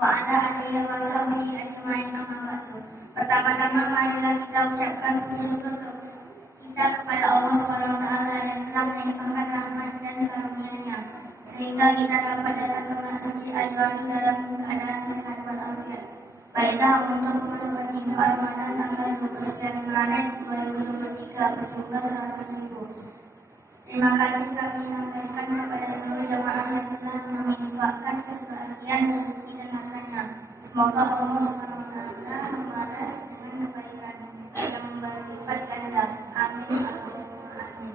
wa ala alihi wa sahbihi ajma'in amma ba'du. Pertama-tama marilah kita ucapkan bersyukur kita kepada Allah Subhanahu wa taala yang telah melimpahkan rahmat dan karunia-Nya sehingga kita dapat datang ke masjid Al-Wali dalam keadaan sehat walafiat. Baiklah, untuk memasuki bulan Ramadan tanggal 29 Maret 2023 berjumlah 100.000. Terima kasih kami sampaikan kepada seluruh jamaah yang telah menginfakkan sebagian rezeki dan hartanya. Semoga Allah Subhanahu wa taala membalas dengan kebaikan yang berlipat ganda. Amin. Allahumma amin.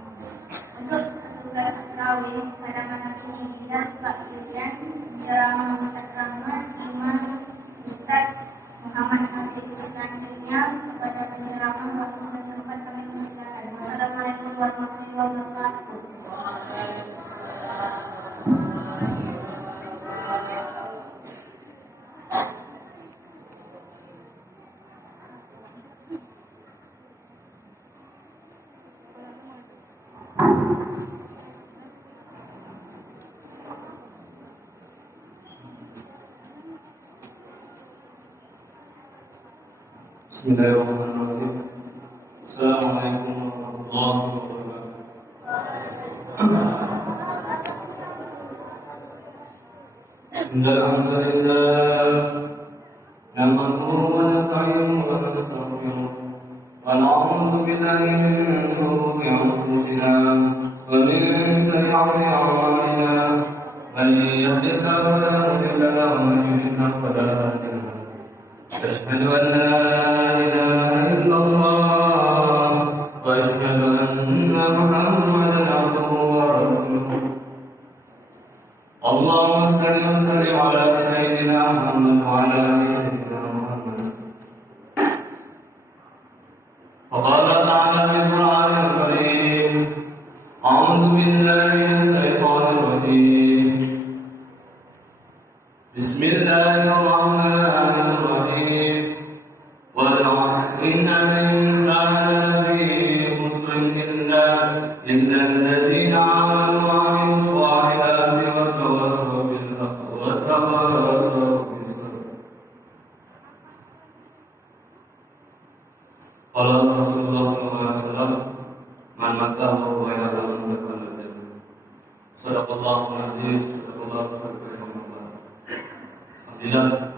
Untuk tugas tarawih pada malam ini bila Pak Yulian, ceramah Ustaz Rahmat, Imam Ustaz Muhammad Habib. Selanjutnya kepada penceramah waktu dan tempat kami persilakan. Wassalamualaikum warahmatullahi wabarakatuh. Bismillahirrahmanirrahim. Assalamualaikum warahmatullahi wabarakatuh. Alhamdulillah, nahmaduhu wa nasta'inuhu wa nastaghfiruh wa na'udzu billahi min shururi anfusina wa min sayyi'ati a'malina. Man yahdihillahu fala mudilla lahu wa man yudlil fala hadiya lahu. Asyhadu an la ilaha illallah wa asyhadu anna Muhammadan abduhu wa rasuluh. Allahumma salli wa sallim ala sayyidina Muhammad wa ala ali sayyidina Muhammad. Wa qala ta'ala fil Qur'anil Karim, a'udzu billahi minasy syaithanir rajim. Bismillahirrahmanirrahim. إن الإنسان لفي خسر إلا الذين آمنوا وعملوا الصالحات وتواصوا بالحق وتواصوا بالصبر. قال رسول الله صلى الله عليه وسلم من مكة وهو إلى دخل الجنة. صدق الله العظيم. صدق الله العظيم. Alhamdulillah,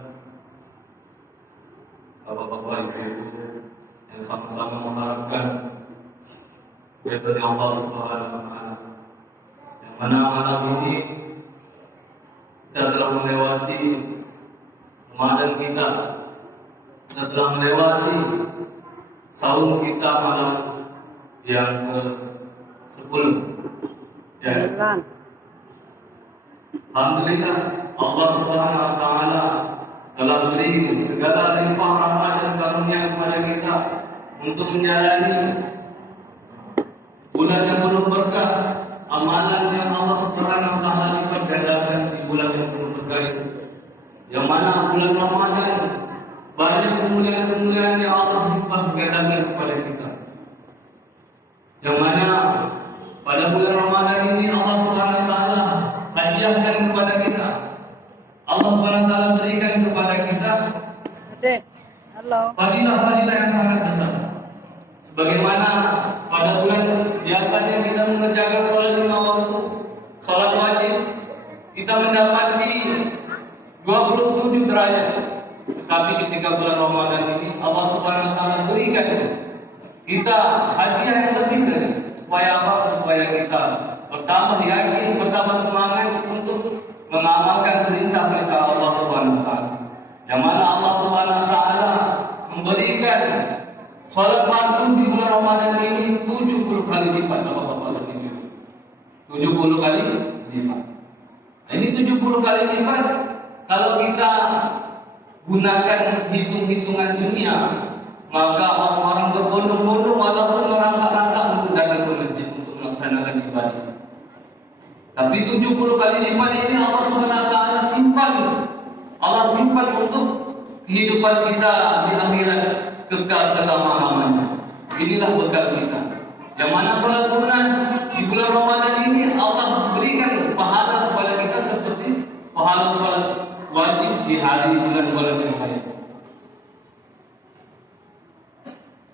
Bapak-bapak, Ibu-ibu yang sama-sama mengharapkan dari Allah Subhanahu wa taala, yang mana malam ini kita telah melewati Ramadan kita, kita telah melewati saum kita malam yang ke-10 ya. Alhamdulillah, Allah Subhanahu wa taala telah beri segala limpah rahmat dan karunia kepada kita untuk menjalani bulan yang penuh berkah, amalan yang Allah Subhanahu wa taala lipat gandakan di bulan yang penuh berkah itu. Yang mana bulan Ramadan banyak kemuliaan-kemuliaan yang Allah lipat gandakan kepada kita. Yang mana pada bulan Ramadan ini Allah Subhanahu wa taala hadiahkan kepada kita. Allah Subhanahu wa taala berikan kepada kita fadilah-fadilah yang sangat besar. Sebagaimana pada bulan biasanya kita mengerjakan sholat 5 waktu, sholat wajib, kita mendapati 27 derajat. Tetapi ketika bulan Ramadan ini Allah Subhanahu wa taala berikan kita hadiah yang lebih dari supaya apa? Supaya kita bertambah yakin, bertambah semangat untuk mengamalkan perintah-perintah Allah Subhanahu wa taala. Yang mana Allah Subhanahu wa taala memberikan salat fardu di bulan Ramadan ini 70 kali lipat. Bapak-bapak sekalian, 70 kali lipat. Nah, ini 70 kali lipat kalau kita gunakan hitung-hitungan dunia, maka orang-orang berbondong-bondong walaupun merangkak-rangkak untuk datang ke masjid untuk melaksanakan ibadah. Tapi 70 kali lipat ini Allah Subhanahu wa taala simpan. Allah simpan untuk kehidupan kita di akhirat kekal selama-lamanya. Inilah bekal kita. Yang mana salat sunat di bulan Ramadan ini Allah berikan pahala kepada kita seperti pahala salat wajib di hari bulan-bulan yang baik.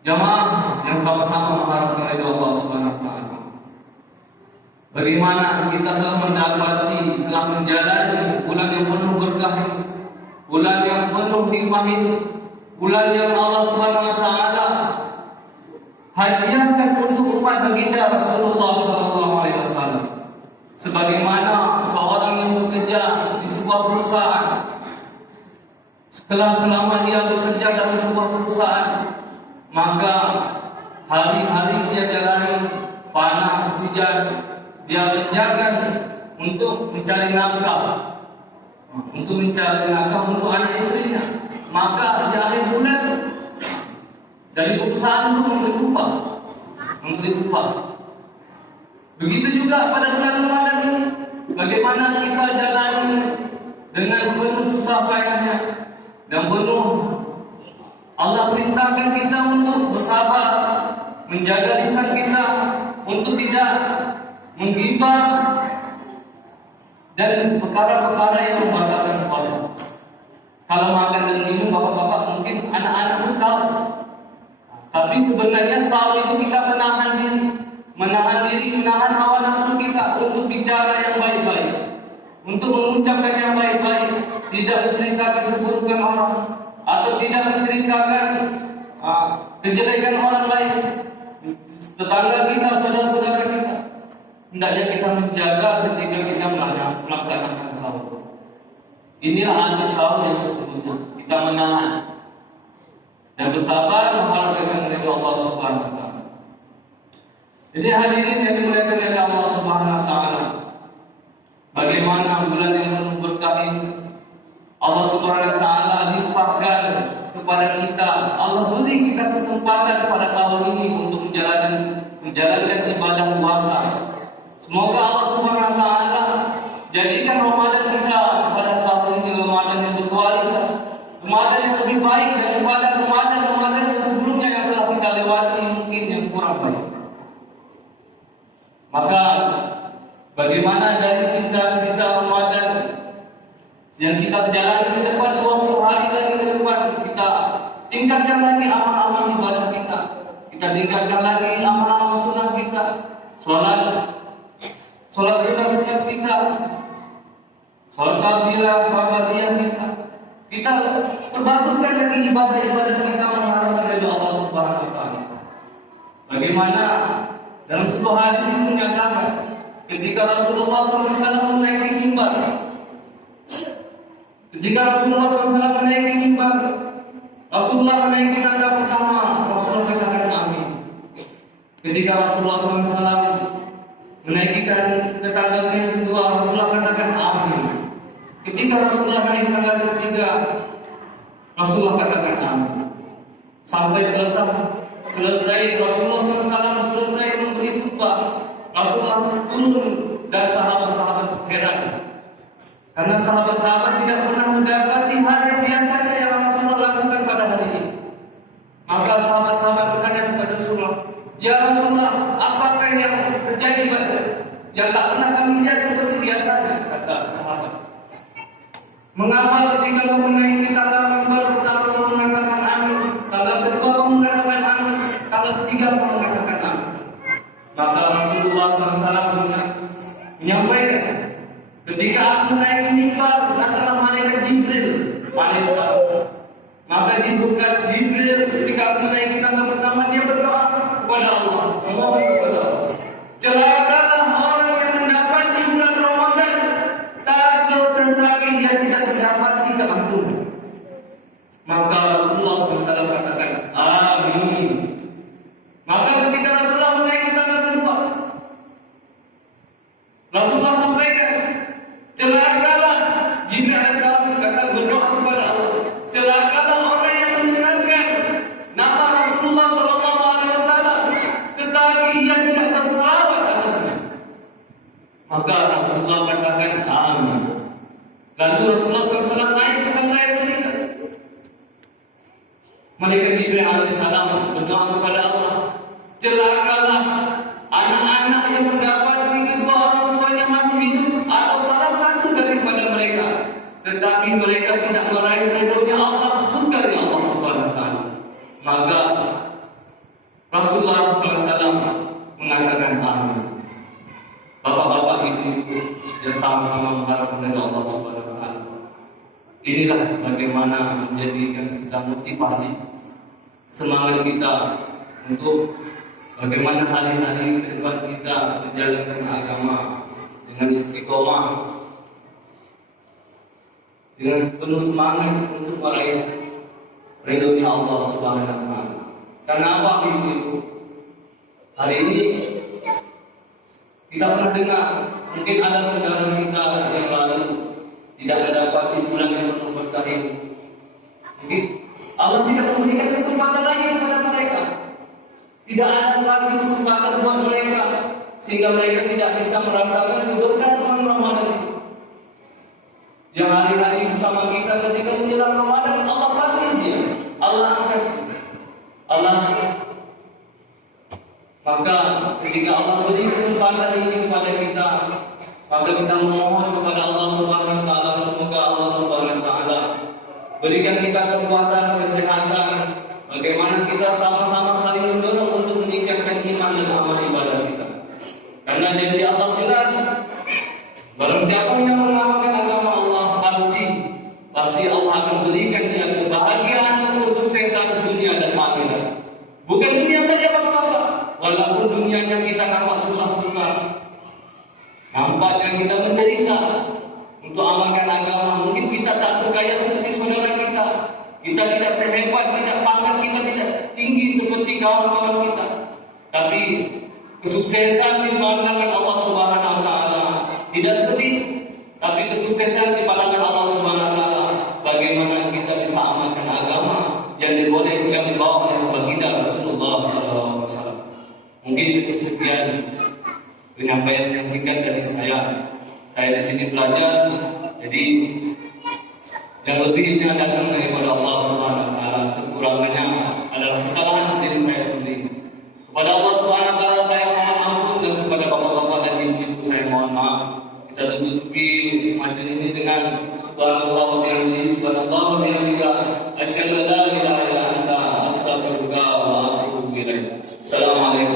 Jamaah yang sama-sama mengharapkan ridha Allah Subhanahu wa taala. Bagaimana kita telah mendapati, telah menjalani bulan yang penuh berkah ini, bulan yang penuh hikmah ini, bulan yang Allah Subhanahu wa taala hadiahkan untuk umat baginda Rasulullah sallallahu alaihi wasallam. Sebagaimana seorang yang bekerja di sebuah perusahaan, setelah selama dia bekerja dalam sebuah perusahaan, maka hari-hari dia jalani panas hujan, dia kerjakan untuk mencari nafkah, untuk anak istrinya. Maka di akhir bulan dari perusahaan itu memberi upah. Begitu juga pada bulan Ramadan ini, bagaimana kita jalani dengan penuh susah payahnya dan penuh Allah perintahkan kita untuk bersabar, menjaga lisan kita untuk tidak menggibah dan perkara-perkara yang membatalkan puasa. Kalau makan dan minum, bapak-bapak mungkin anak-anak pun tahu. Tapi sebenarnya sahur itu kita menahan hawa nafsu kita untuk bicara yang baik-baik, untuk mengucapkan yang baik-baik, tidak menceritakan keburukan orang atau tidak menceritakan kejelekan orang lain, tetangga kita, saudara-saudara kita. Hendaknya kita menjaga ketika kita melaksanakan sahur. Inilah arti sahur yang sesungguhnya. Kita menahan dan bersabar mengharapkan ridha Allah Subhanahu wa taala. Jadi hadirin yang dimuliakan oleh Allah Subhanahu wa taala, bagaimana bulan yang penuh berkah ini Allah Subhanahu wa taala limpahkan kepada kita. Allah beri kita kesempatan pada tahun ini untuk menjalankan ibadah puasa. Semoga Allah Subhanahu wa taala jadikan Ramadan kita pada tahun ini Ramadan yang berkualitas, Ramadan yang lebih baik daripada Ramadan yang sebelumnya yang telah kita lewati mungkin yang kurang baik. Maka bagaimana dari sisa-sisa Ramadan yang kita jalani ke depan, 20 hari lagi ke depan, kita tingkatkan lagi amal-amal ibadah kita. Kita tingkatkan lagi amal-amal sunnah kita. Salat sunat kita. Salat tahlilah, salat fatihah kita. Kita perbaguskan lagi ibadah-ibadah kita mengharapkan ridha Allah Subhanahu wa taala. Bagaimana dalam sebuah hadis itu menyatakan ketika Rasulullah SAW menaiki mimbar, Rasulullah menaiki tangga pertama, Rasulullah katakan amin. Ketika Rasulullah SAW menaiki tangga yang kedua, Rasulullah katakan amin. Ketika Rasulullah naik tangga ketiga, Rasulullah katakan amin. Sampai selesai Rasulullah SAW selesai memberi khutbah, Rasulullah turun dan sahabat-sahabat heran. Karena sahabat-sahabat tidak pernah mendapati hal yang biasanya yang Rasulullah lakukan pada hari ini. Maka sahabat-sahabat bertanya kepada Rasulullah, "Ya Rasulullah, apakah yang terjadi pada yang tak pernah kami lihat seperti biasanya?" Kata sahabat. "Mengapa ketika kamu menaiki tangga mimbar pertama kamu mengatakan amin, tangga kedua kamu mengatakan amin, tangga ketiga kamu mengatakan amin?" Maka Rasulullah SAW menyampaikan, ketika aku naik mimbar, datanglah malaikat Jibril alaihissalam. Maka Jibril ketika aku naik tangga pertama, dia berdoa kepada Allah, memohon kepada Allah, "Celakalah orang yang mendapati bulan Ramadan, tetapi dia tidak mendapati keampunan." Maka Rasulullah SAW katakan, "Amin." Maka ketika Rasulullah menaiki tangga kedua, Rasulullah sampaikan, "Celakalah," Jibril alaihissalam kata berdoa kepada Allah, "Celakalah orang yang mendengarkan nama Rasulullah SAW, tetapi ia tidak bersalawat atasnya." Maka Rasulullah katakan, "Amin." Lalu Rasulullah SAW naik ke tangga yang ketiga. Malaikat Jibril alaihissalam berdoa kepada Allah, "Celakalah anak-anak yang mendapati kedua orang tuanya masih hidup atau salah satu daripada mereka, tetapi mereka mereka tidak meraih ridhonya Allah, surga dari Allah Subhanahu wa taala. Maka Rasulullah SAW mengatakan amin. Bapak-bapak ibu yang sama-sama mengharapkan dari Allah Subhanahu wa taala. Inilah bagaimana menjadikan kita motivasi, semangat kita untuk bagaimana hari-hari ke depan kita menjalankan agama dengan istiqomah, dengan penuh semangat untuk meraih ridhonya Allah Subhanahu wa taala. Karena apa ibu-ibu? Hari ini kita pernah dengar, mungkin ada saudara kita yang lalu tidak mendapati bulan yang penuh berkah ini. Mungkin Allah tidak memberikan kesempatan lagi kepada mereka. Tidak ada lagi kesempatan buat mereka, sehingga mereka tidak bisa merasakan keberkahan bulan Ramadan itu. Yang hari-hari bersama kita ketika menjelang Ramadan, Allah panggil dia, Allah angkat, Allah. Maka ketika Allah beri kesempatan ini kepada kita, maka kita memohon kepada Allah Subhanahu wa taala, semoga Allah Subhanahu wa taala berikan kita kekuatan, kesehatan, bagaimana kita sama-sama saling mendorong untuk meningkatkan iman dan amal ibadah kita. Karena janji Allah jelas, barang siapa yang mengamalkan agama Allah, pasti Allah akan berikan dia kebahagiaan, kesuksesan dunia dan akhirat. Bukan dunia saja Bapak-bapak, walaupun dunianya kita nampak susah-susah, nampaknya kita menderita untuk amalkan agama. Mungkin kita tak sekaya seperti saudara kita, kita tidak sehebat, tidak pangkat kita tidak tinggi seperti kawan-kawan kita, tapi kesuksesan di pandangan Allah Subhanahu wa taala tidak seperti itu. Tapi kesuksesan di pandangan Allah Subhanahu wa taala bagaimana kita bisa amalkan agama yang dibawa oleh baginda Rasulullah sallallahu alaihi wasallam. Mungkin cukup sekian penyampaian yang singkat dari saya. Saya di sini belajar, jadi yang lebihnya datang daripada Allah Subhanahu wa taala, kekurangannya adalah kesalahan diri saya sendiri. Kepada Allah Subhanahu wa taala saya mohon ampun, dan kepada bapak-bapak dan ibu-ibu saya mohon maaf. Kita tutupi majelis ini dengan subhanallah wa bihamdihi, subhanallah wa bihamdika, asyhadu an la ilaha illa anta, astaghfiruka wa atubu ilaik. Assalamualaikum.